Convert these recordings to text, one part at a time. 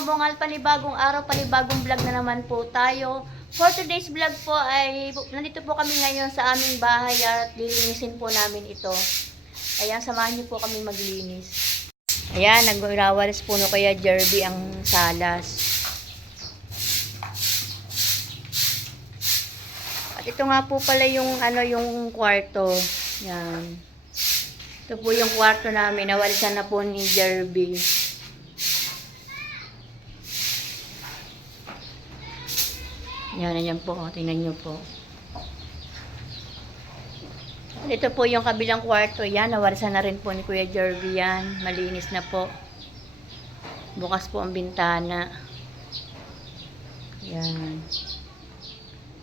kabungal, panibagong araw, panibagong vlog na naman po tayo. For today's vlog po ay nandito po kami ngayon sa aming bahay at lilinisin po namin ito. Ayan, samahan niyo po kami maglinis. Ayan, nag-rawalis po no kaya Jerby ang salas. At ito nga po pala yung yung kwarto. Yan. Ito po yung kwarto namin. Nawalisan na po ni Jerby. Yan, yan po. Tingnan nyo po. Ito po yung kabilang kwarto. Yan, nawalisan na rin po ni Kuya Jerby yan. Malinis na po. Bukas po ang bintana. Yan.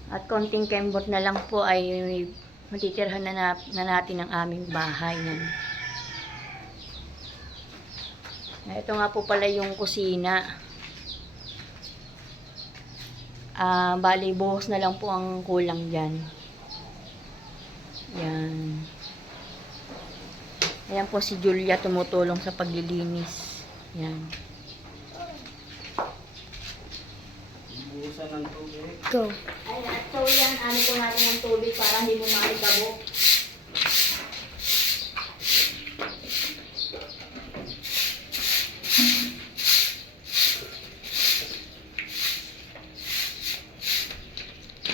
At konting kembot na lang po ay matitirhan na natin ang aming bahay. Yan. Ito nga po pala yung kusina. Bali, buhos na lang po ang kulang dyan. Yan. Ayan po si Julia tumutulong sa paglilinis. Yan. Buhusan ng tubig. Go. Ay, so yan, ano po natin ng tubig para hindi mo malikabok.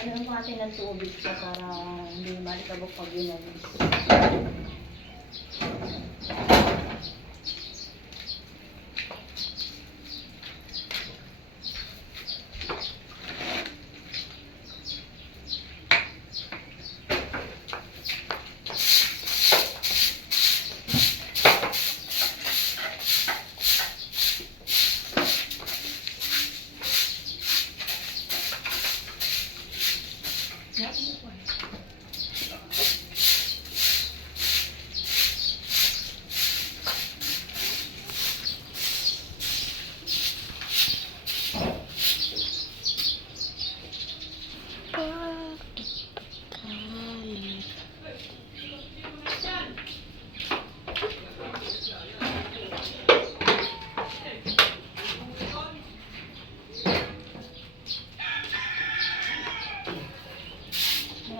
Ano po natin ng tubig siya para hindi malikabok pag ginalis.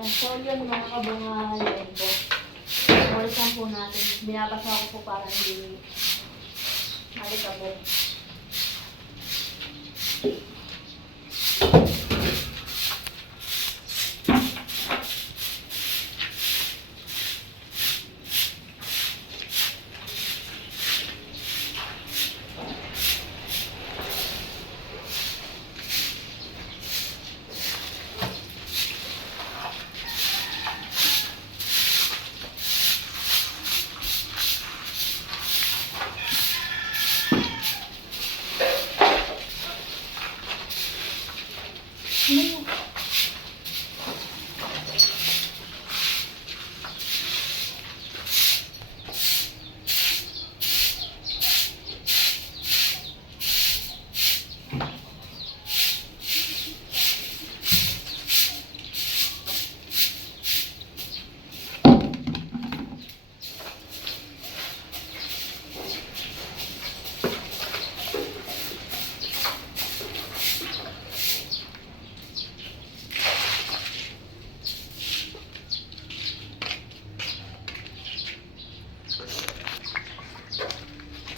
So yun mga kabungal, yun po. Walisan po natin. Binabasa ko po para hindi malikabok.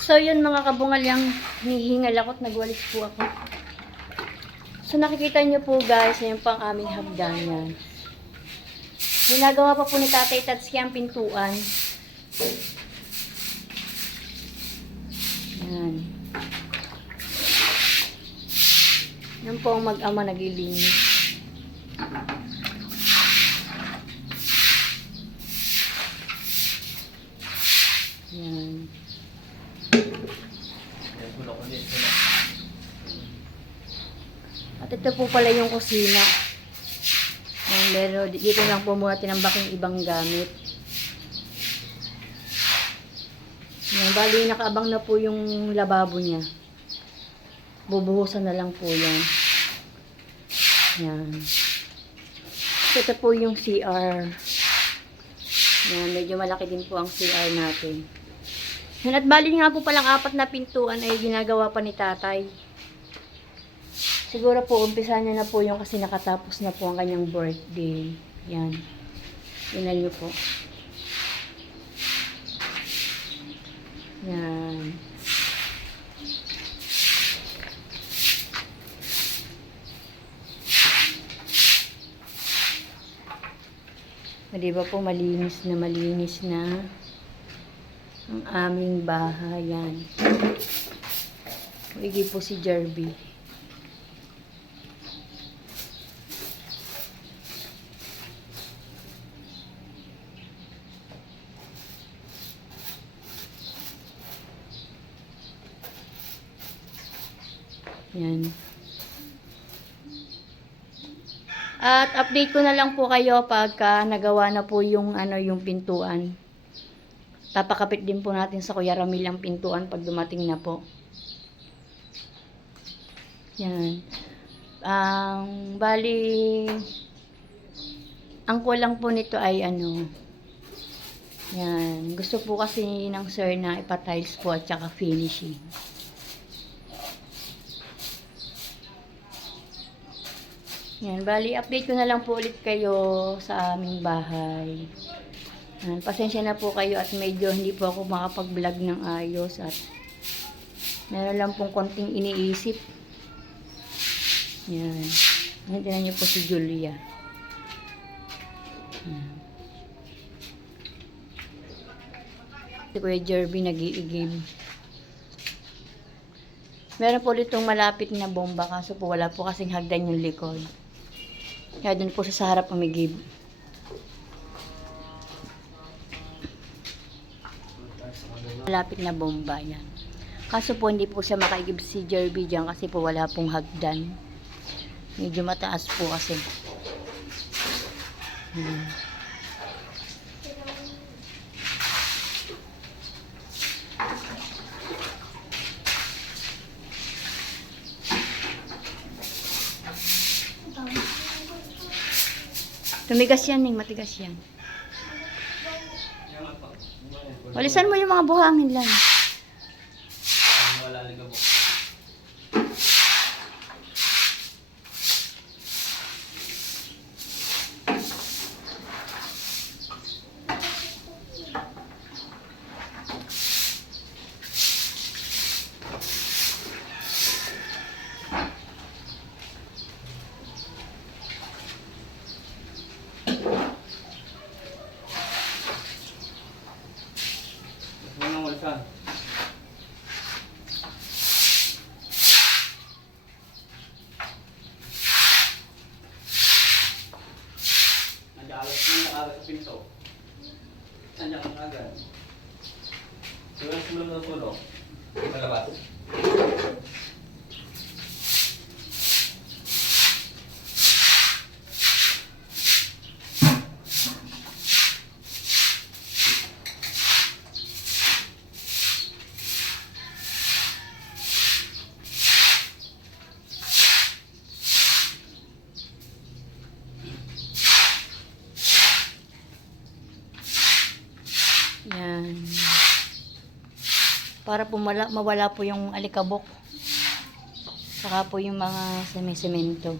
So yun mga kabungal, yung hihingal ako at nagwalis po ako. So nakikita nyo po guys, yun po ang aming hagdanan. Ginagawa pa po ni Tatay Tatsuki ang pintuan. Yan. Yan po ang mag-ama naglilinis. Yan. At ito po pala yung kusina. Pero dito lang po muna tinambak yung ibang gamit. Yan, bali nakaabang na po yung lababo niya. Bubuhusan na lang po yan. Yan. Ito po yung CR. Yan, medyo malaki din po ang CR natin. Yan, at bali nga po palang 4 na pintuan ay ginagawa pa ni tatay. Siguro po, umpisa niya na po yung kasi nakatapos na po ang kanyang birthday. Yan. Tingnan niyo po. Yan. Di ba po, malinis na ang aming bahayan. Uigi po si Jerby. Yan. At update ko na lang po kayo pagka nagawa na po yung yung pintuan. Papakapit din po natin sa Kuya Ramil ang pintuan pag dumating na po. Yan. Bali ang kulang po nito ay yan. Gusto po kasi ng sir na ipa-tiles po at saka finishing. Yan, bali update ko na lang po ulit kayo sa aming bahay. Yan, pasensya na po kayo at medyo hindi po ako makapag-vlog ng ayos at meron lang pong konting iniisip. Yan. Tingnan niyo po si Julia. Yan. Si Kuya Jerby nag-iigib. Meron po ditong malapit na bomba kaso po wala po kasing hagdan yung likod. Kaya dun po sa harap umigib. Malapit na bomba yan. Kaso po hindi po siya makaigib si Jerby dyan kasi po wala pong hagdan. Medyo mataas po kasi. Tumigas yan, matigas yan. Walisan mo yung mga buhangin lang. Alas pinto. Nandiyan ang agad. Siguro sumunod na tulog. Malabas. Yan. Para po mawala po yung alikabok. Saka po yung mga semento.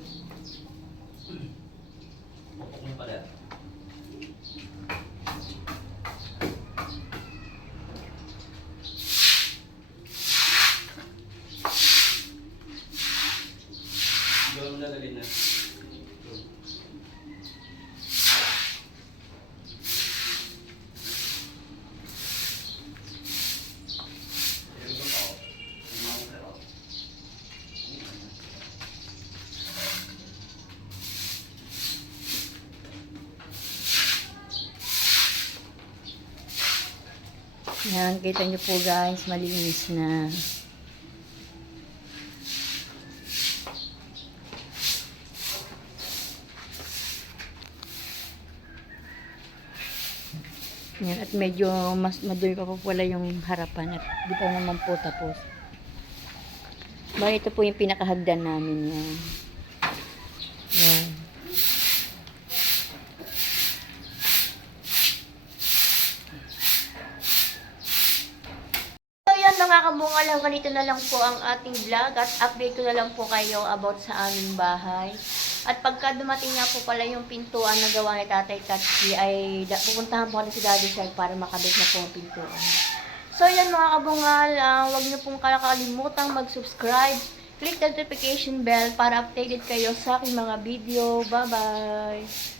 Doon na dali na. Yan, kita nyo po guys, malinis na. Yan, at medyo mas madumi pa po pala yung harapan at di pa naman po tapos. Bali, ito po yung pinakahagdan namin yan. Yan. So yan mga kabungal, ganito na lang po ang ating vlog at update ko na lang po kayo about sa aming bahay. At pagka dumating nga po pala yung pintuan na gawa ni Tatay Tatsi, ay pupuntahan po natin si Daddy Shark para makabit na po ang pintuan. So yan mga kabungal, huwag niyo pong kakalimutang mag-subscribe, click the notification bell para updated kayo sa aking mga video. Bye-bye!